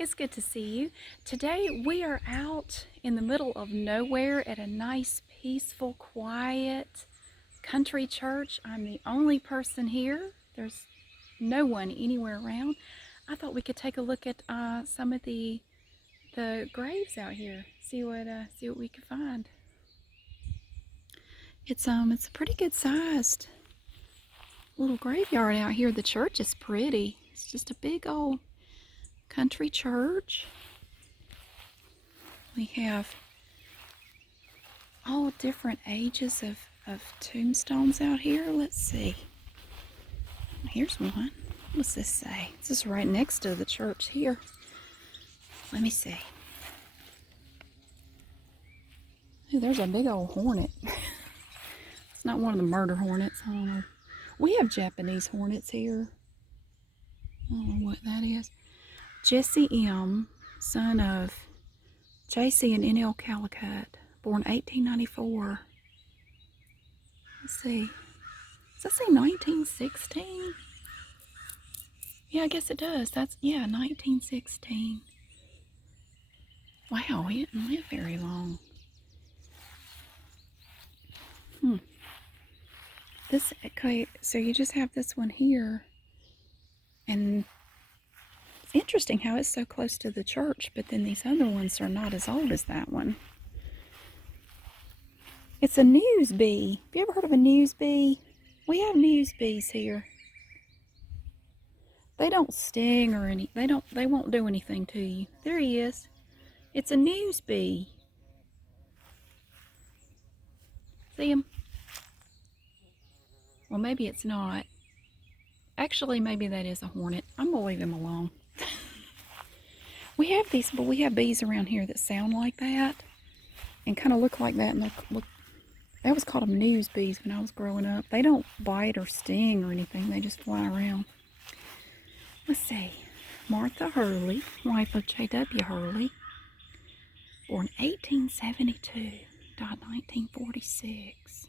It's good to see you. Today we are out in the middle of nowhere at a nice, peaceful, quiet country church. I'm the only person here. There's no one anywhere around. I thought we could take a look at some of the graves out here. See what we could find. It's a pretty good sized little graveyard out here. The church is pretty. It's just a big old country church. We have all different ages of tombstones out here. Let's see. Here's one. What's this say? This is right next to the church here. Let me see. Ooh, there's a big old hornet. It's not one of the murder hornets. I don't know. We have Japanese hornets here. I don't know what that is. Jesse M., son of J.C. and N.L. Calicut, born 1894. Let's see. Does that say 1916? Yeah, I guess it does. That's, yeah, 1916. Wow, he didn't live very long. This, okay, so you just have this one here, and it's interesting how it's so close to the church, but then these other ones are not as old as that one. It's a news bee. Have you ever heard of a news bee? We have news bees here. They don't sting or they won't do anything to you. There he is. It's a news bee. See him? Well, maybe it's not. Actually, maybe that is a hornet. I'm gonna leave him alone. We have these, but we have bees around here that sound like that and kind of look like that. And look, that was called them news bees when I was growing up. They don't bite or sting or anything. They just fly around. Let's see. Martha Hurley, wife of J.W. Hurley, born 1872, died 1946.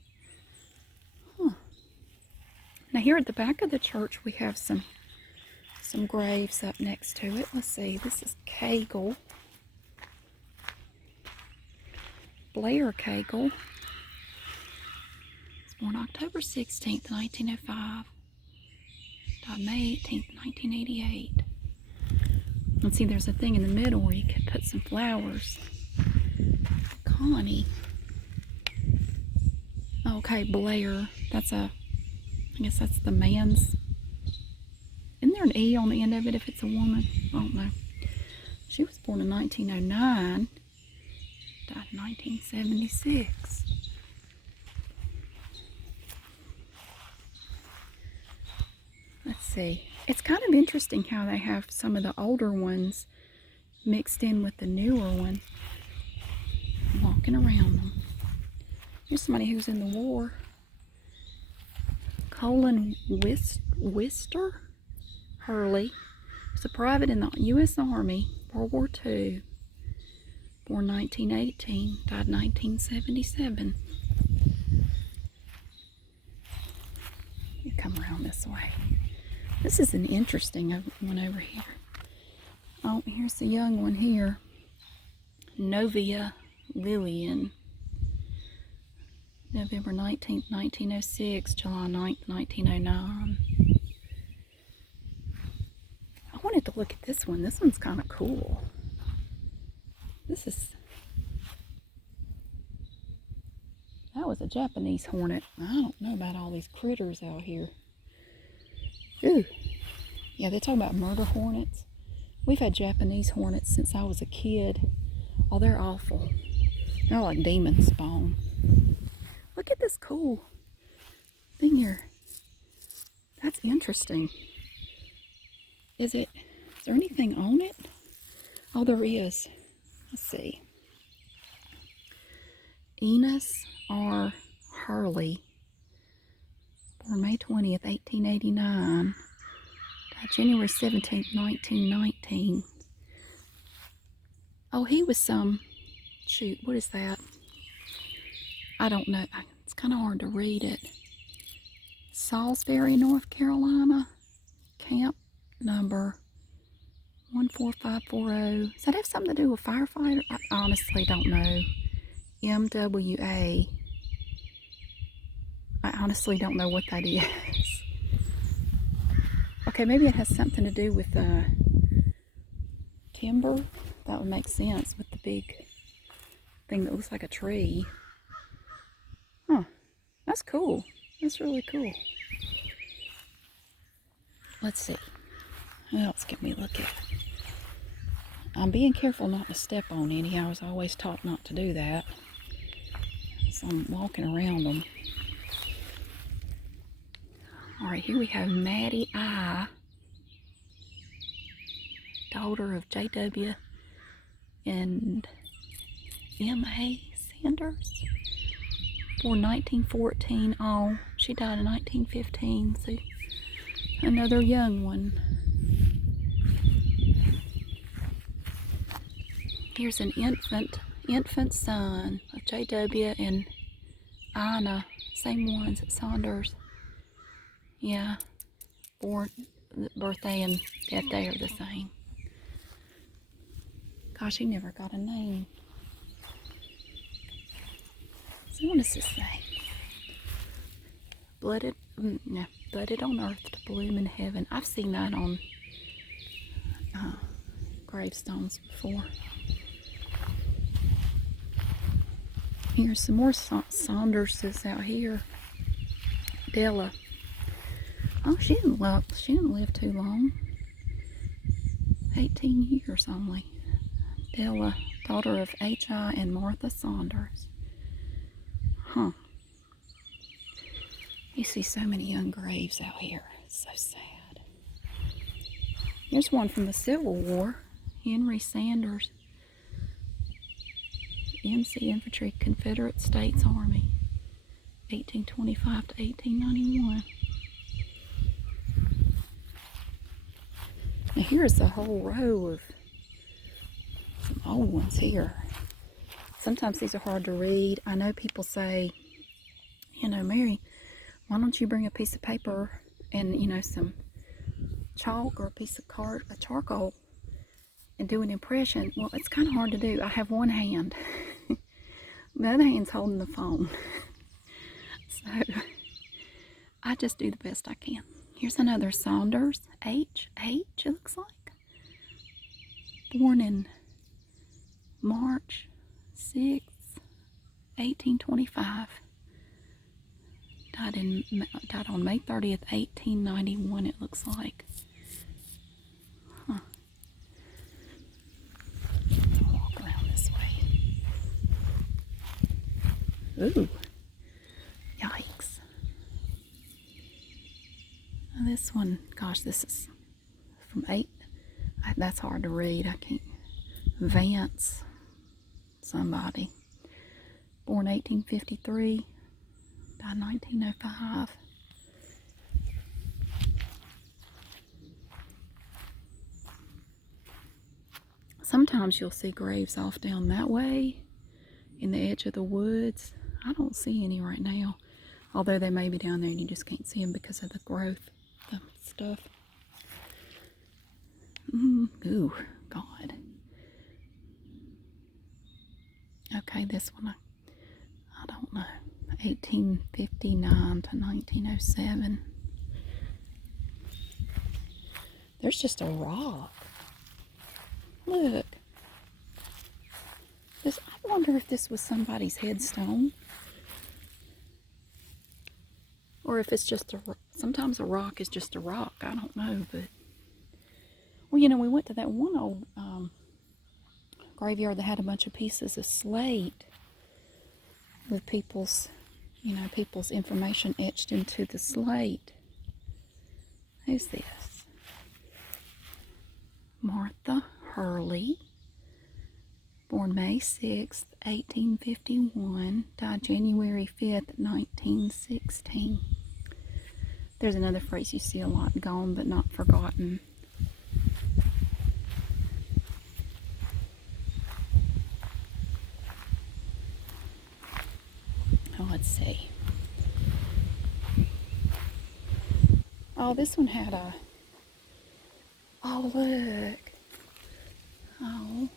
Now here at the back of the church we have some graves up next to it. Let's see, this is Cagle. Blair Cagle. Was born October 16th, 1905. Died May 18th, 1988. Let's see, there's a thing in the middle where you could put some flowers. Connie. Okay, Blair. I guess that's the man's. Isn't there an E on the end of it if it's a woman? I don't know. She was born in 1909. Died in 1976. Let's see. It's kind of interesting how they have some of the older ones mixed in with the newer ones. Walking around them. Here's somebody who's in the war. Colin Wister Hurley was a private in the U.S. Army, World War II. Born 1918, died 1977. You come around this way. This is an interesting one over here. Oh, here's the young one here. Novia Lillian. November 19th, 1906, July 9th, 1909. I wanted to look at this one. This one's kind of cool. That was a Japanese hornet. I don't know about all these critters out here. Ooh. Yeah, they talk about murder hornets. We've had Japanese hornets since I was a kid. Oh, they're awful. They're like demon spawn. Look at this cool thing here. That's interesting. Is there anything on it? Oh, there is. Let's see. Enos R. Hurley, born May 20th, 1889. Died January 17th, 1919. Oh, he was shoot, what is that? I don't know. It's kind of hard to read it. Salisbury, North Carolina. Camp number 14540. Does that have something to do with firefighter? I honestly don't know. MWA. I honestly don't know what that is. Okay, maybe it has something to do with timber. That would make sense with the big thing that looks like a tree. Huh. That's cool. That's really cool. Let's see. What else can we look at? I'm being careful not to step on any. I was always taught not to do that. So I'm walking around them. Alright, here we have Maddie I, daughter of J.W. and M.A. Sanders. Born 1914. Oh, she died in 1915. So another young one. Here's an infant son of J.W. and Anna. Same ones at Saunders. Yeah, born, birthday and death day are the same. Gosh, he never got a name. So what does this say? Blooded on earth to bloom in heaven. I've seen that on gravestones before. Here's some more Saunderses out here. Della. Oh, she didn't live too long. 18 years only. Della, daughter of H.I. and Martha Saunders. Huh. You see so many young graves out here. It's so sad. Here's one from the Civil War. Henry Sanders. NC Infantry, Confederate States Army. 1825 to 1891. Now here's a whole row of some old ones here. Sometimes these are hard to read. I know people say, you know, Mary, why don't you bring a piece of paper and, you know, some chalk or a piece of charcoal and do an impression. Well, it's kind of hard to do. I have one hand. The other hand's holding the phone. So I just do the best I can. Here's another Saunders, H, it looks like. Born in March 6th, 1825. Died on May 30th, 1891, it looks like. Huh. I'll walk around this way. Ooh. Yikes. This one, gosh, this is from 8. That's hard to read. I can't. Vance, somebody. Born 1853, died 1905. Sometimes you'll see graves off down that way in the edge of the woods. I don't see any right now, although they may be down there and you just can't see them because of the growth, the stuff. Ooh, God. Okay, this one, I don't know. 1859 to 1907. There's just a rock. Look. I wonder if this was somebody's headstone. Or if it's just sometimes a rock is just a rock. I don't know, but... Well, you know, we went to that one old graveyard that had a bunch of pieces of slate with people's information etched into the slate. Who's this? Martha Hurley. Born May 6th, 1851. Died January 5th, 1916. There's another phrase you see a lot. Gone but not forgotten. Oh, let's see. Oh, this one had a... Oh, look. Oh,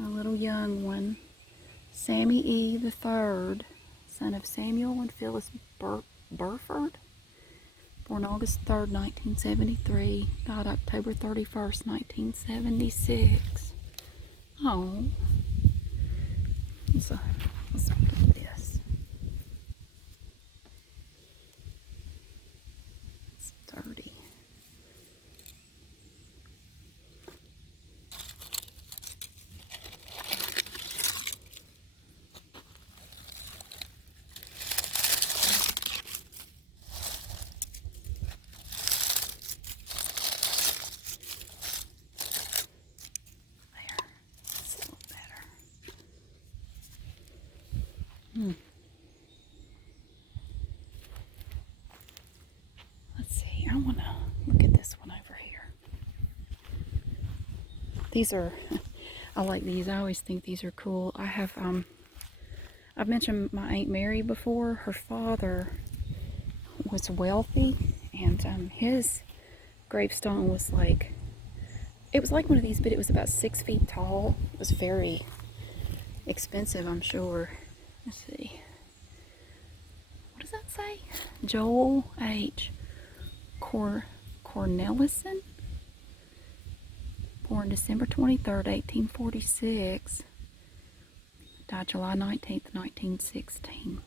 a little young one. Sammy E. the Third, son of Samuel and Phyllis Burford, born August 3rd, 1973, died October 31st, 1976. Oh, so let's look at this. It's dirty. Let's see, I want to look at this one over here. These are, I like these. I always think these are cool. I have, I've mentioned my Aunt Mary before. Her father was wealthy, and his gravestone was like, it was like one of these, but it was about 6 feet tall. It was very expensive, I'm sure. Let's see. What does that say? Joel H. Cornelison, born December 23rd, 1846, died July 19th, 1916.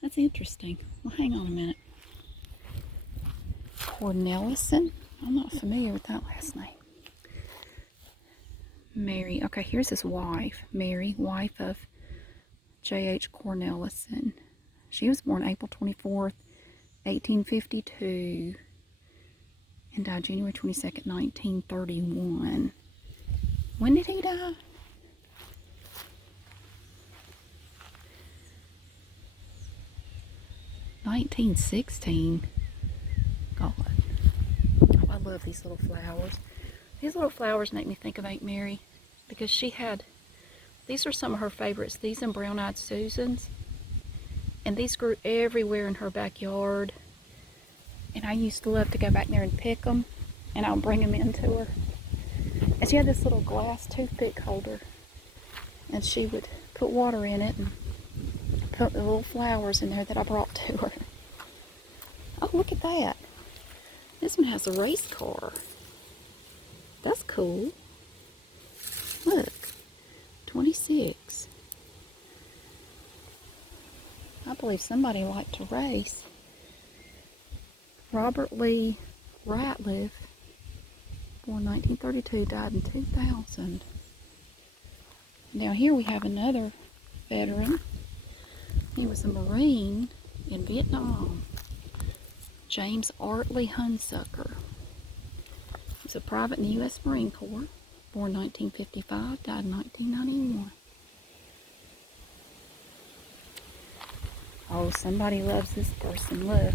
That's interesting. Well, hang on a minute. Cornelison? I'm not familiar with that last name. Mary. Okay, here's his wife. Mary, wife of J.H. Cornelison. She was born April 24th, 1852, and died January 22nd, 1931. When did he die? (1916). God. Oh, I love these little flowers. These little flowers make me think of Aunt Mary, because she had, these are some of her favorites, these and brown-eyed Susans. And these grew everywhere in her backyard. And I used to love to go back there and pick them. And I'll bring them in to her. And she had this little glass toothpick holder. And she would put water in it and put the little flowers in there that I brought to her. Oh, look at that. This one has a race car. That's cool. Look. 26. I believe somebody liked to race. Robert Lee Ratliff, born 1932, died in 2000. Now here we have another veteran. He was a Marine in Vietnam. James Artley Hunsucker. He was a private in the U.S. Marine Corps, born 1955, died in 1991. Oh, somebody loves this person. Look.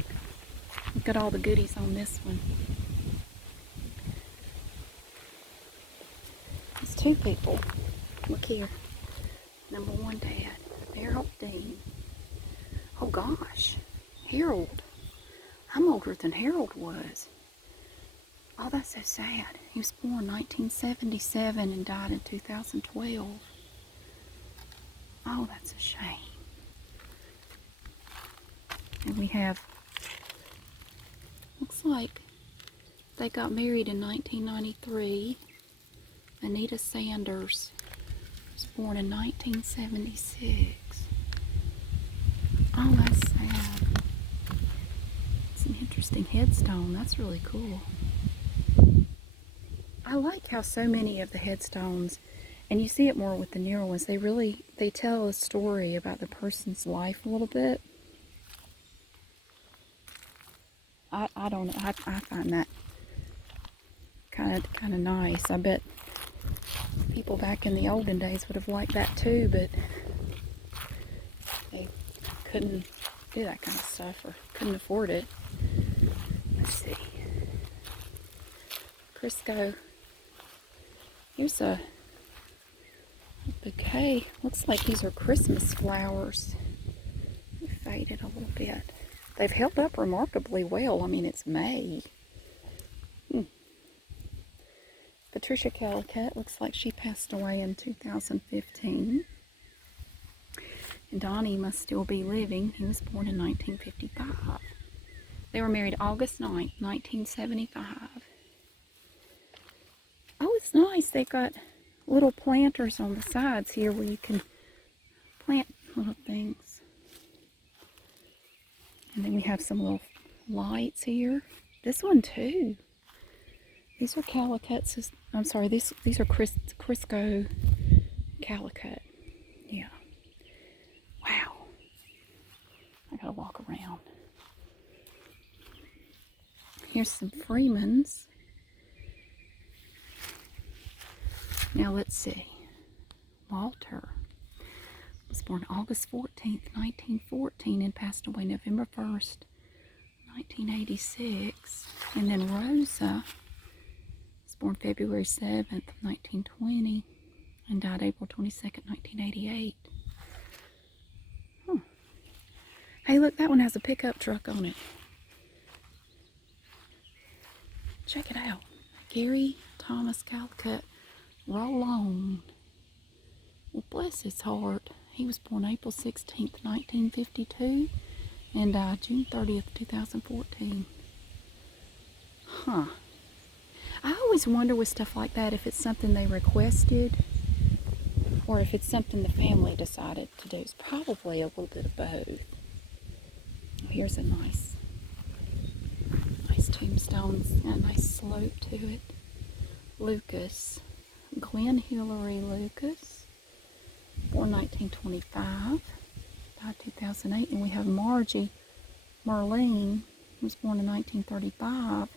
Look at all the goodies on this one. It's two people. Look here. Number one, Dad. Harold Dean. Oh, gosh. Harold. I'm older than Harold was. Oh, that's so sad. He was born 1977 and died in 2012. Oh, that's a shame. And we have, looks like they got married in 1993. Anita Sanders was born in 1976. Oh, that's sad. It's an interesting headstone. That's really cool. I like how so many of the headstones, and you see it more with the newer ones, they tell a story about the person's life a little bit. I don't know. I find that kind of nice. I bet people back in the olden days would have liked that too, but they couldn't do that kind of stuff or couldn't afford it. Let's see. Crisco. Here's a bouquet. Looks like these are Christmas flowers. They faded a little bit. They've held up remarkably well. I mean, it's May. Patricia Calicut, looks like she passed away in 2015. And Donnie must still be living. He was born in 1955. They were married August 9th, 1975. Oh, it's nice. They've got little planters on the sides here where you can plant little things. And then we have some little lights here. This one too. These are Calicuts. I'm sorry, these are Crisco Calicut. Yeah. Wow. I gotta walk around. Here's some Freemans. Now let's see. Walter was born August 14th, 1914 and passed away November 1st, 1986. And then Rosa was born February 7th, 1920 and died April 22nd, 1988. Hey, look, that one has a pickup truck on it. Check it out. Gary Thomas Calicut. Roll on. Well, bless his heart. He was born April 16th, 1952 and died June 30th, 2014. Huh. I always wonder with stuff like that if it's something they requested or if it's something the family decided to do. It's probably a little bit of both. Here's a nice tombstone. It's got a nice slope to it. Lucas. Glenn Hillary Lucas. Born 1925. Died 2008. And we have Margie Marlene, who was born in 1935.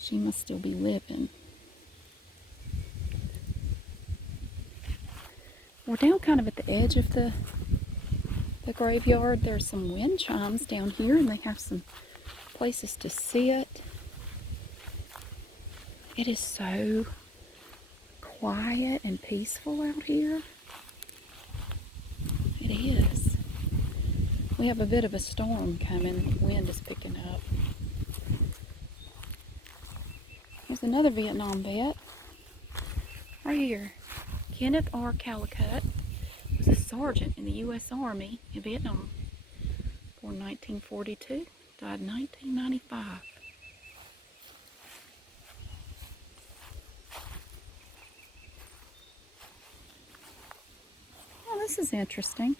She must still be living. We're down kind of at the edge of the graveyard. There's some wind chimes down here, and they have some places to sit. It is so quiet and peaceful out here. It is. We have a bit of a storm coming. The wind is picking up. Here's another Vietnam vet. Right here. Kenneth R. Calicut was a sergeant in the U.S. Army in Vietnam. Born 1942, died 1995. Oh, this is interesting.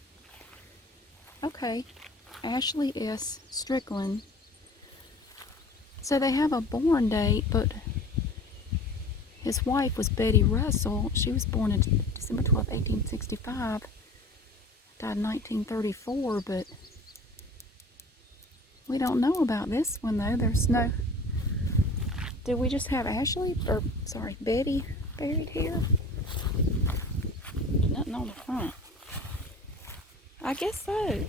Okay, Ashley S. Strickland. So they have a born date, but his wife was Betty Russell. She was born on December 12, 1865. Died in 1934, but we don't know about this one, though. There's no... Did we just have Ashley, or, sorry, Betty buried here? There's nothing on the front. I guess so.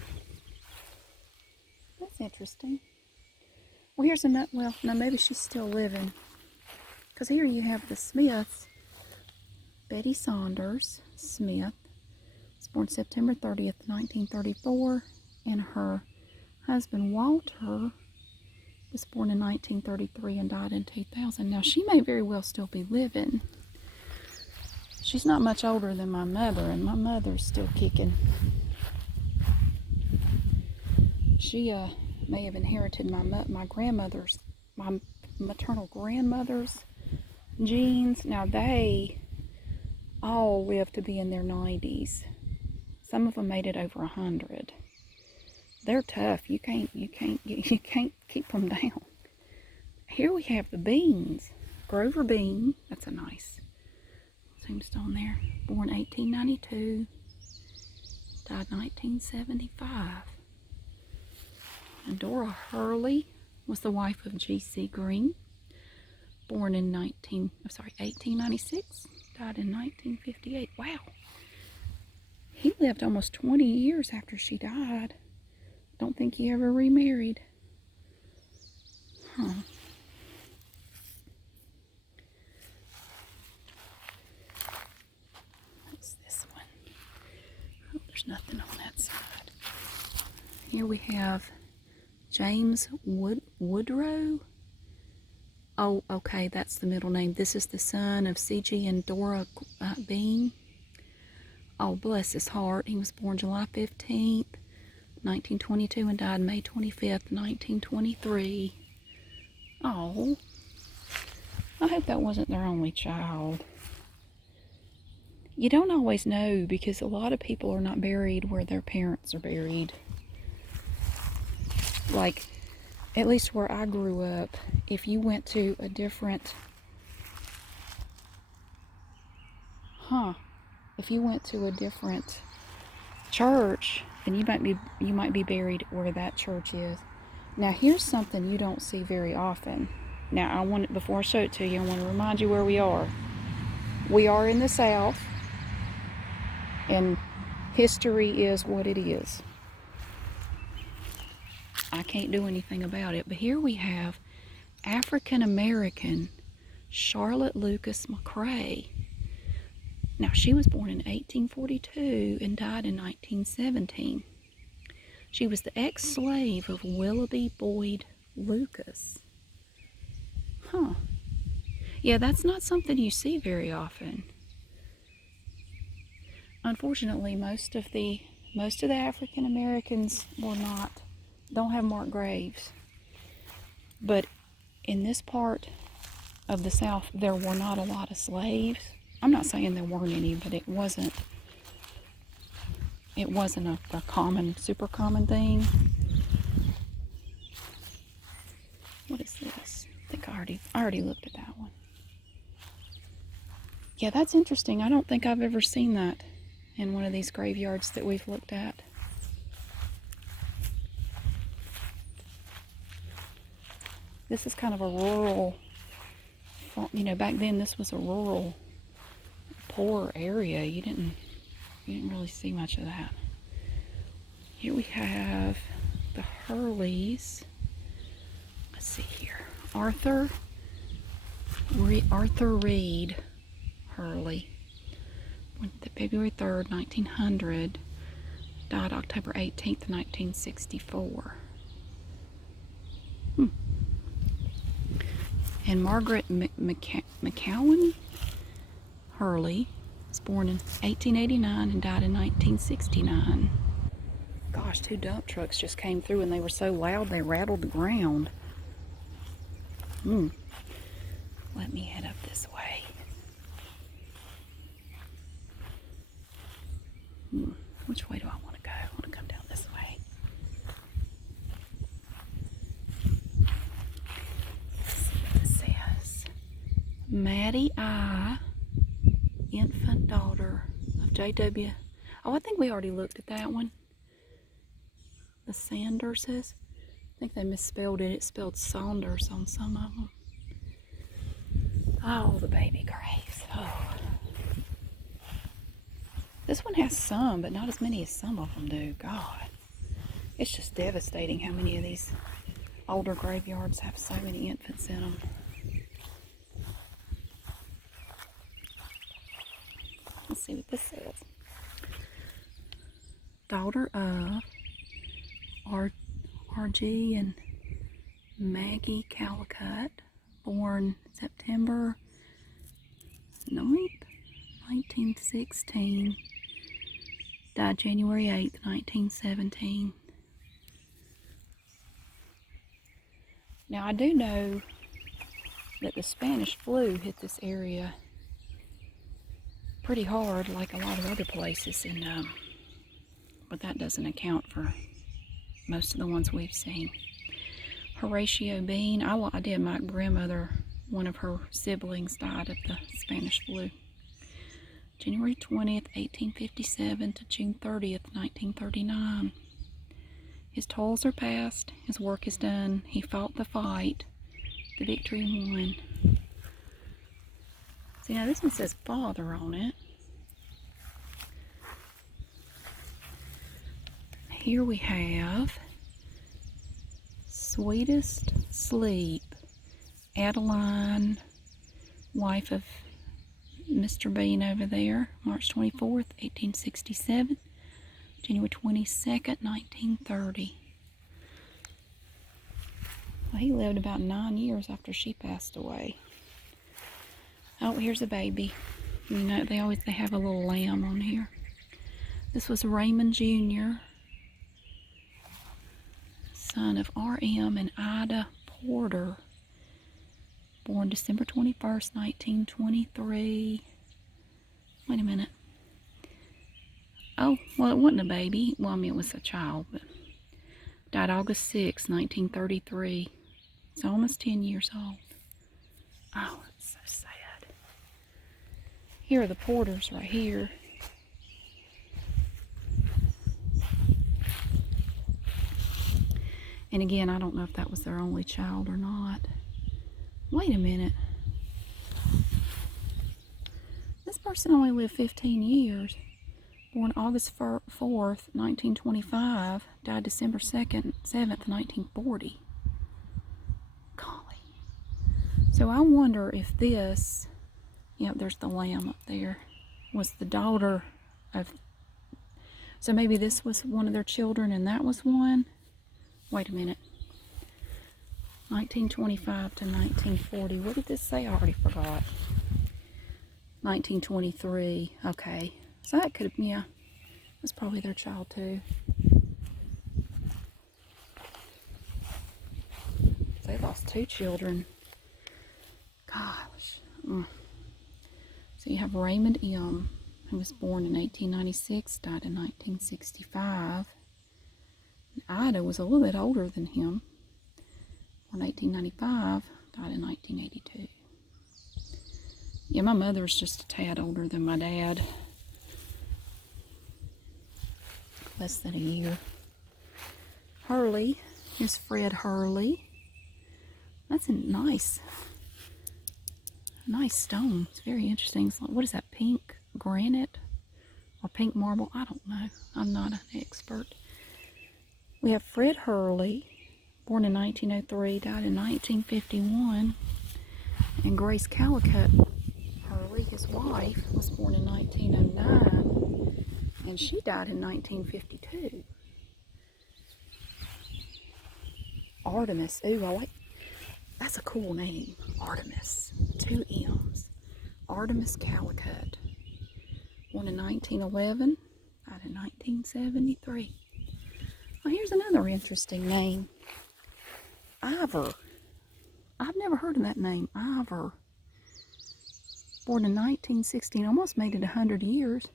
That's interesting. Well, here's another... Well, no, maybe she's still living. Because here you have the Smiths. Betty Saunders Smith was born September 30th, 1934, and her husband Walter was born in 1933 and died in 2000. Now, she may very well still be living. She's not much older than my mother, and my mother's still kicking. She may have inherited my grandmother's, my maternal grandmother's genes. Now, they all lived to be in their 90s. Some of them made it over 100. They're tough. You can't keep them down. Here we have the Beans. Grover Bean. That's a nice tombstone there. Born 1892. Died 1975. And Dora Hurley was the wife of G.C. Green. Born in 1896. Died in 1958. Wow. He lived almost 20 years after she died. Don't think he ever remarried. Huh. What's this one? Oh, there's nothing on that side. Here we have James Woodrow Oh, okay, that's the middle name. This is the son of C.G. and Dora Bean. Oh, bless his heart. He was born July 15th, 1922 and died May 25th, 1923. Oh, I hope that wasn't their only child. You don't always know because a lot of people are not buried where their parents are buried. Like, at least where I grew up, if you went to a different, if you went to a different church, then you might be buried where that church is. Now, here's something you don't see very often. Now, before I show it to you, I want to remind you where we are. We are in the South, and history is what it is. I can't do anything about it, but here we have African American Charlotte Lucas McCrae. Now, she was born in 1842 and died in 1917. She was the ex-slave of Willoughby Boyd Lucas. Yeah, that's not something you see very often. Unfortunately, most of the African Americans don't have marked graves. But in this part of the South, there were not a lot of slaves. I'm not saying there weren't any, but it wasn't a common, super common thing. What is this? I think I already looked at that one. Yeah, that's interesting. I don't think I've ever seen that in one of these graveyards that we've looked at. This is kind of a rural, back then this was a rural, poor area. You didn't really see much of that. Here we have the Hurleys. Let's see here. Arthur Reed Hurley. Born February 3rd, 1900. Died October 18th, 1964. And Margaret McCowan Hurley was born in 1889 and died in 1969. Gosh, 2 dump trucks just came through and they were so loud they rattled the ground. Let me head up this way. Which way do I want to go? I want to come down this way. Let's see what this says. Maddie I, infant daughter of J.W. Oh, I think we already looked at that one. The Sanderses. I think they misspelled it. It's spelled Saunders on some of them. Oh, the baby graves. Oh. This one has some, but not as many as some of them do. God. It's just devastating how many of these older graveyards have so many infants in them. Let's see what this says. Daughter of R.G. and Maggie Calicut, born September 9th, 1916, died January 8th, 1917. Now, I do know that the Spanish flu hit this area pretty hard, like a lot of other places, but that doesn't account for most of the ones we've seen. Horatio Bean. I did. My grandmother, one of her siblings, died of the Spanish flu. January 20th, 1857 to June 30th, 1939. His toils are past, his work is done, he fought the fight, the victory won. See, now this one says father on it. Here we have Sweetest Sleep, Adeline, wife of Mr. Bean over there, March 24th, 1867, January 22nd, 1930. Well, he lived about 9 years after she passed away. Oh, here's a baby. You know, they have a little lamb on here. This was Raymond Jr., son of R.M. and Ida Porter, born December 21st, 1923. Wait a minute. Oh, well, it wasn't a baby. Well, I mean, it was a child, but died August 6, 1933. So almost 10 years old. Oh, it's so sad. Here are the Porters right here. And again, I don't know if that was their only child or not. Wait a minute. This person only lived 15 years. Born August 4th, 1925. Died December 7th, 1940. Golly. So I wonder if this, yep, there's the lamb up there, was the daughter of, so maybe this was one of their children and that was one. Wait a minute. 1925 to 1940. What did this say? I already forgot. 1923. Okay. So that could have, yeah. That's probably their child too. They lost 2 children. Gosh. So you have Raymond M., who was born in 1896, died in 1965. Ida was a little bit older than him. Born 1895, died in 1982. Yeah, my mother's just a tad older than my dad. Less than a year. Hurley. Here's Fred Hurley. That's a nice stone. It's very interesting. It's like, what is that, pink granite or pink marble? I don't know. I'm not an expert. We have Fred Hurley, born in 1903, died in 1951. And Grace Calicut Hurley, his wife, was born in 1909, and she died in 1952. Artemis. Ooh, I like, that's a cool name. Artemis. 2 M's. Artemis Calicut. Born in 1911, died in 1973. Well, here's another interesting name. Ivor. I've never heard of that name, Ivor. Born in 1916, almost made it 100 years.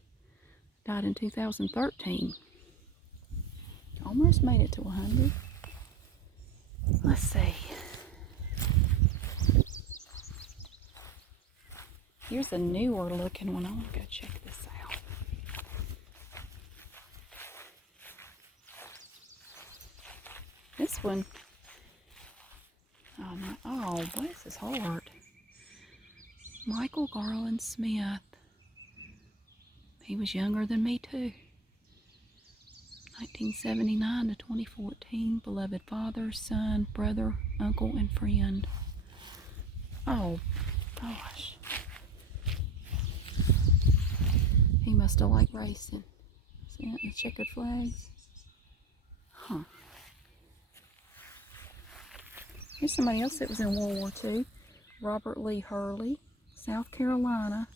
Died in 2013. Almost made it to 100. Let's see. Here's a newer looking one. I want to go check this out. This one, oh, my, oh, bless his heart. Michael Garland Smith. He was younger than me too. 1979 to 2014. Beloved father, son, brother, uncle, and friend. Oh, gosh. He must have liked racing. See that in the checkered flags? Huh. Here's somebody else that was in World War II. Robert Lee Hurley, South Carolina,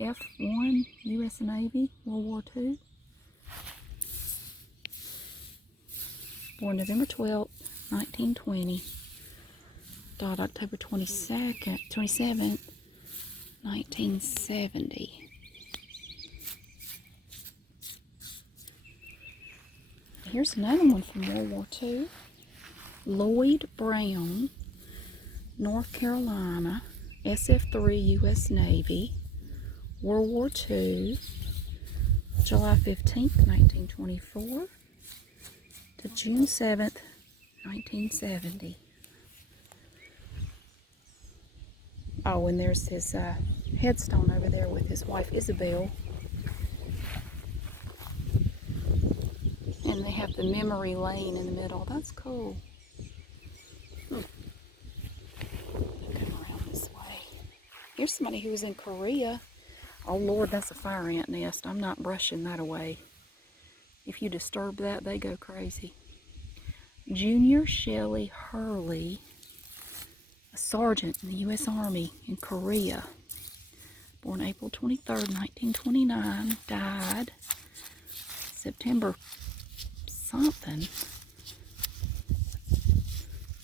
F1, U.S. Navy, World War II. Born November 12, 1920. Died October 27th, 1970. Here's another one from World War II. Lloyd Brown, North Carolina, SF-3 U.S. Navy, World War II, July 15th, 1924 to June 7th, 1970. Oh, and there's his headstone over there with his wife Isabel. And they have the memory lane in the middle. That's cool. Looking around this way. Here's somebody who was in Korea. Oh Lord, that's a fire ant nest. I'm not brushing that away. If you disturb that, they go crazy. Junior Shelley Hurley, a sergeant in the U.S. Army in Korea. Born April 23rd, 1929. Died September something.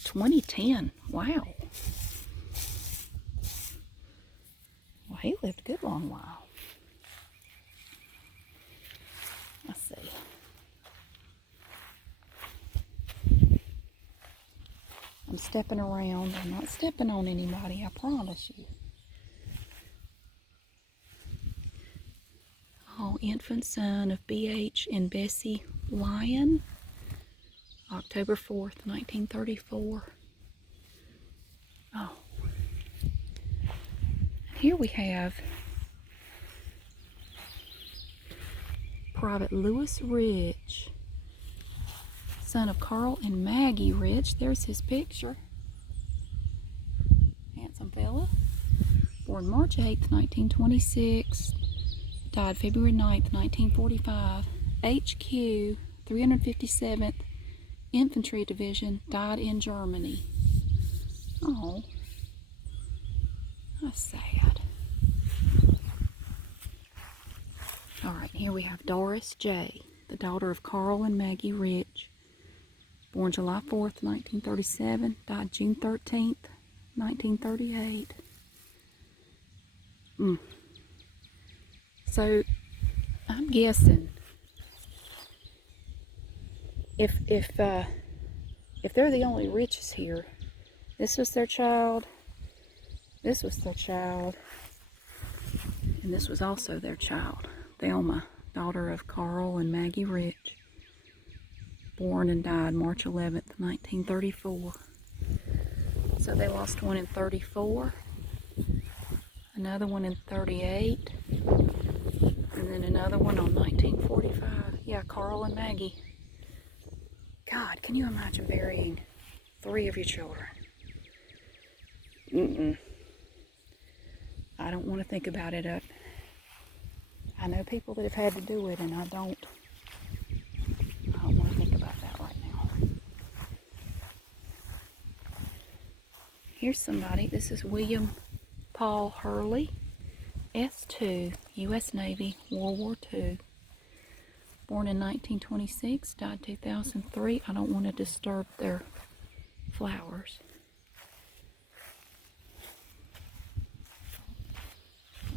2010. Wow. Well, he lived a good long while. Let's see. I'm stepping around. I'm not stepping on anybody, I promise you. Oh, infant son of B.H. and Bessie Lyon. October 4th, 1934. Oh. Here we have Private Lewis Rich, son of Carl and Maggie Rich. There's his picture. Handsome fella. Born March 8th, 1926. Died February 9th, 1945. HQ 357th Infantry Division. Died in Germany. Oh, that's sad. Alright, here we have Doris J., the daughter of Carl and Maggie Rich. Born July 4th, 1937. Died June 13th, 1938. So, I'm guessing if they're the only riches here, this was their child, this was their child, and this was also their child. Thelma, daughter of Carl and Maggie Rich. Born and died March 11th, 1934. So they lost one in 34, another one in 38, and then another one on 1945. Yeah, Carl and Maggie. God, can you imagine burying 3 of your children? I don't want to think about it. I know people that have had to do it, and I don't want to think about that right now. Here's somebody. This is William Paul Hurley, S2, U.S. Navy, World War II. Born in 1926, died 2003. I don't want to disturb their flowers.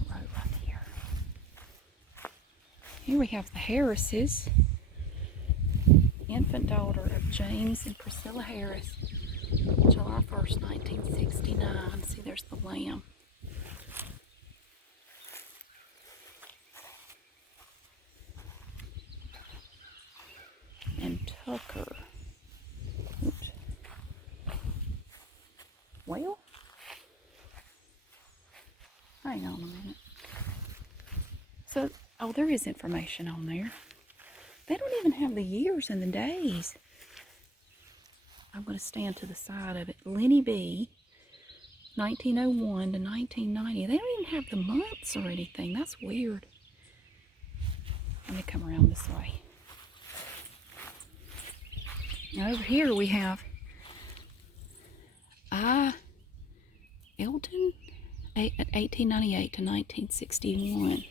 Right here. Here we have the Harrises. Infant daughter of James and Priscilla Harris. July 1st, 1969. See, there's the lamb. And Tucker. Oops. Well, hang on a minute. So, oh, there is information on there. They don't even have the years and the days. I'm going to stand to the side of it. Lenny B, 1901 to 1990. They don't even have the months or anything. That's weird. Let me come around this way. Now over here we have Elton, 1898 to 1961.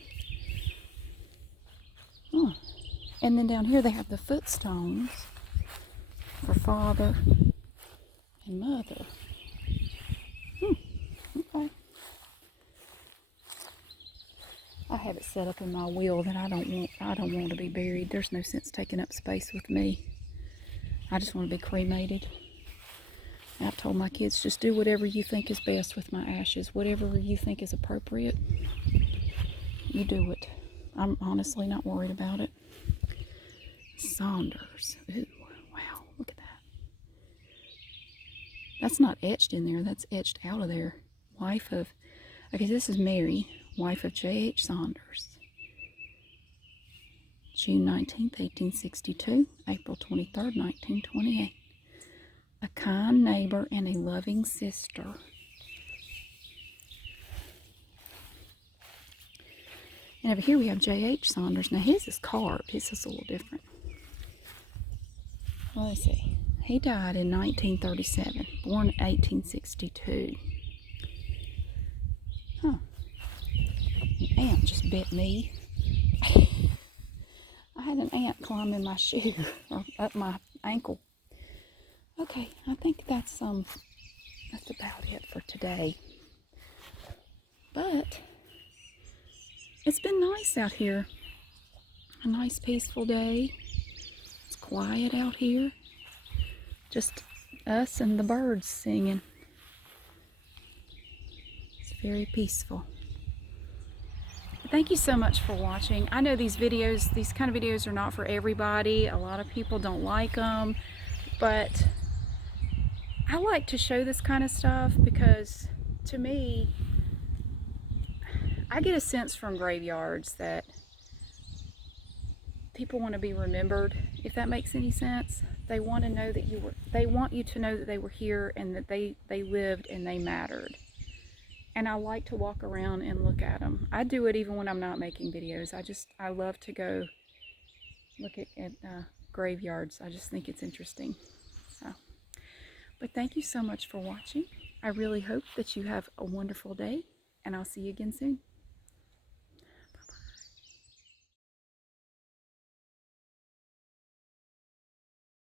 Oh. And then down here they have the footstones for father and mother. Okay. I have it set up in my will that I don't want to be buried. There's no sense taking up space with me. I just want to be cremated. I've told my kids, just do whatever you think is best with my ashes. Whatever you think is appropriate, you do it. I'm honestly not worried about it. Saunders. Ooh, wow, look at that. That's not etched in there. That's etched out of there. Wife of, okay, this is Mary, wife of J.H. Saunders. June 19th, 1862, April 23rd, 1928. A kind neighbor and a loving sister. And over here we have J.H. Saunders. Now his is carved. His is a little different. Let's see. He died in 1937, born 1862. Huh. An ant just bit me. I had an ant climb in my shoe, or up my ankle. Okay, I think that's about it for today. But it's been nice out here. A nice peaceful day. It's quiet out here. Just us and the birds singing. It's very peaceful. Thank you so much for watching. I know these kind of videos are not for everybody. A lot of people don't like them, but I like to show this kind of stuff because to me, I get a sense from graveyards that people want to be remembered, if that makes any sense. They want to know that they want you to know that they were here and that they lived and they mattered. And I like to walk around and look at them. I do it even when I'm not making videos. I love to go look at graveyards. I just think it's interesting. But thank you so much for watching. I really hope that you have a wonderful day, and I'll see you again soon.